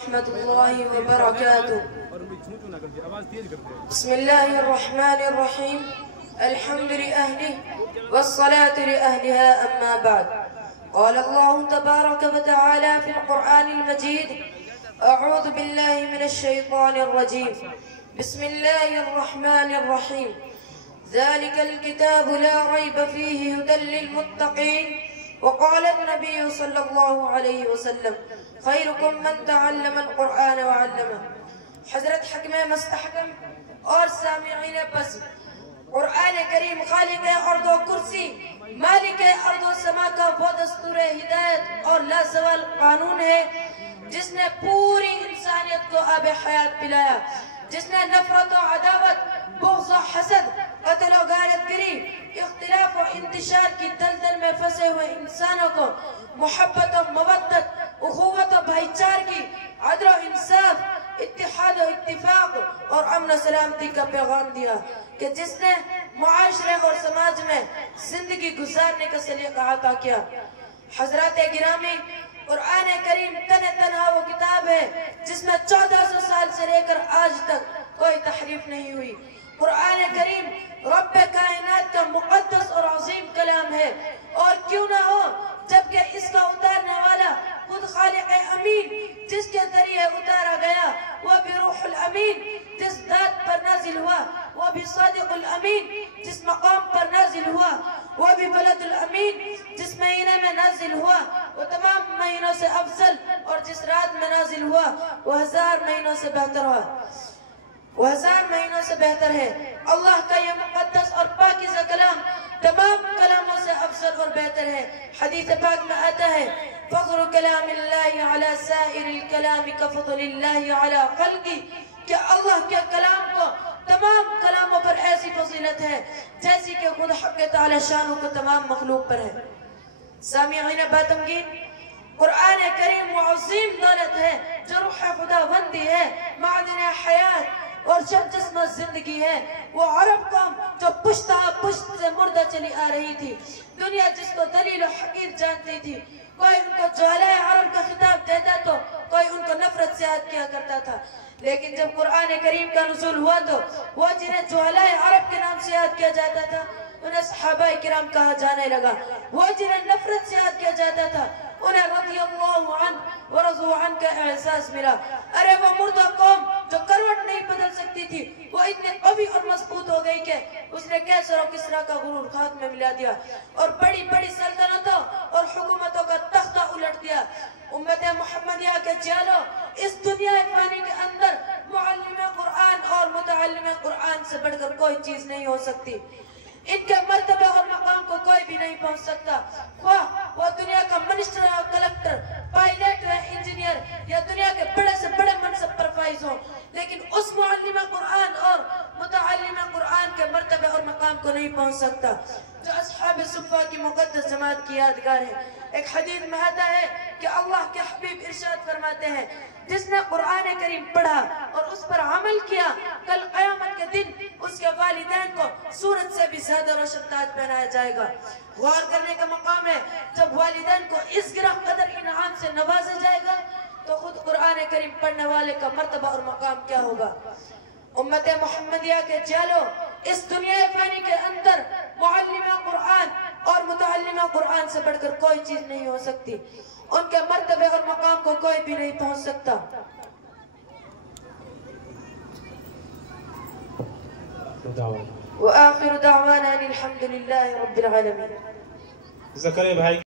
ورحمۃ اللہ وبرکاتہ۔ بسم اللہ الرحمن الرحیم، الحمد لأہلہ والصلاة لأہلها اما بعد۔ قال اللہ تبارک وتعالی فی القرآن المجید، اعوذ باللہ من الشیطان الرجیم، بسم اللہ الرحمن الرحیم، ذلك الكتاب لا ریب فیہ ھدی للمتقین۔ وقال النبی صلی اللہ علیہ وسلم، خیرکم من تعلم القرآن وعلمہ۔ حضرت حکم مستحکم اور سامعین پس، قرآن کریم خالق ارض و کرسی، مالک ارض و سما کا وہ دستور ہدایت اور لازوال قانون ہے جس نے پوری انسانیت کو آب حیات پلایا، جس نے نفرت و عداوت، بغض و حسد، قتل و غارت گری، اختلاف و انتشار کی دلدل میں پھنسے ہوئے انسانوں کو محبت و مودت، اخوت و بھائی چارگی، عدل و انصاف، اتحاد و اتفاق اور امن و سلامتی کا پیغام دیا، کہ جس نے معاشرے اور سماج میں زندگی گزارنے کا سلیقہ عطا کیا۔ حضرات گرامی، قرآن کریم تنہا وہ کتاب ہے جس میں 1400 سال سے لے کر آج تک کوئی تحریف نہیں ہوئی۔ قرآن کریم رب کائنات کا مقدس اور عظیم کلام ہے، اور کیوں نہ ہو جبکہ اس کا اتارنے والا خود خالق امین جس کے ذریعے اتارا گیا، وہ بھی روح الامین جس ذات پر نازل ہوا، وہ بھی صادق الامین جس مقام پر نازل ہوا، وہ بھی بلد الامین جس مہینے میں نازل ہوا، وہ تمام مہینوں سے افضل، اور جس رات میں نازل ہوا وہ 1000 مہینوں سے بہتر ہوا، وہ 1000 مہینوں سے بہتر ہے۔ اللہ کا یہ مقدس اور پاکیزہ کلام تمام کلاموں سے افضل اور بہتر ہے۔ حدیث پاک میں آتا ہے، فضل کلام اللہ علی سائر الکلام کفضل اللہ علی خلقی، کہ اللہ کے کلام کو تمام کلاموں پر ایسی فضیلت ہے جیسی کہ خود حق تعالی شانوں کو تمام مخلوق پر ہے۔ سامعین باتمگین، قرآن کریم وہ عظیم دولت ہے جو روح خدا بندی ہے، معدن حیات اور جسم زندگی ہے۔ وہ عرب قوم جو پشت سے مردہ چلی آ رہی تھی، دنیا جس کو دلیل و حقیر جانتی تھی، کوئی ان کو جوالۂ عرب کا خطاب دیتا تو کوئی ان کو نفرت سے یاد کیا کرتا تھا، لیکن جب قرآن کریم کا نزول ہوا تو وہ جنہیں جوالۂ عرب کے نام سے یاد کیا جاتا تھا انہیں صحابہ کرام کہا جانے لگا، وہ جنہیں نفرت سے یاد کیا جاتا تھا انہیں رضی اللہ عنہ ورضوا عنہ کا احساس ملا۔ ارے وہ مردہ قوم جو کروٹ نہیں بدل سکتی تھی، وہ اتنے قوی اور مضبوط ہو گئی کہ اس نے کیسر و کسریٰ کا غرور خاک میں ملا دیا، اور بڑی بڑی سلطنتوں اور حکومتوں کا تختہ الٹ دیا۔ امت محمدیہ کے جالو، اس دنیا فانی کے اندر معلم قرآن اور متعلم قرآن سے بڑھ کر کوئی چیز نہیں ہو سکتی۔ ان کے مرتبہ اور مقام کو کوئی بھی نہیں پہنچ سکتا، خواہ وہ دنیا کا منسٹر اور کلکٹر، پائلٹ یا انجینئر یا دنیا کے بڑے سے بڑے منصب پر فائز ہوں، لیکن اس معلم قرآن اور متعلم قرآن کے مرتبہ اور مقام کو نہیں پہنچ سکتا جو اصحاب صفہ کی مقدس جماعت کی یادگار ہے۔ ایک حدیث میں آتا ہے کہ اللہ کے حبیب ارشاد فرماتے ہیں، جس نے قرآن کریم پڑھا اور اس پر عمل کیا، کل قیامت کے دن اس کے والدین کو سورج سے بھی زیادہ روشن تاج پہنایا جائے گا۔ غور کرنے کا مقام ہے، جب والدین کو اس گرہ قدر انعام سے نوازا جائے گا تو خود قرآن کریم پڑھنے والے کا مرتبہ اور مقام کیا ہوگا۔ امت محمدیہ کے جالو، اس دنیا فانی کے اندر معلم قرآن اور متعلم قرآن سے بڑھ کر کوئی چیز نہیں ہو سکتی، ان کے مرتبے اور مقام کو کوئی بھی نہیں پہنچ سکتا۔ وآخر دعوانا الحمد للہ رب العالمین۔ زکریا بھائی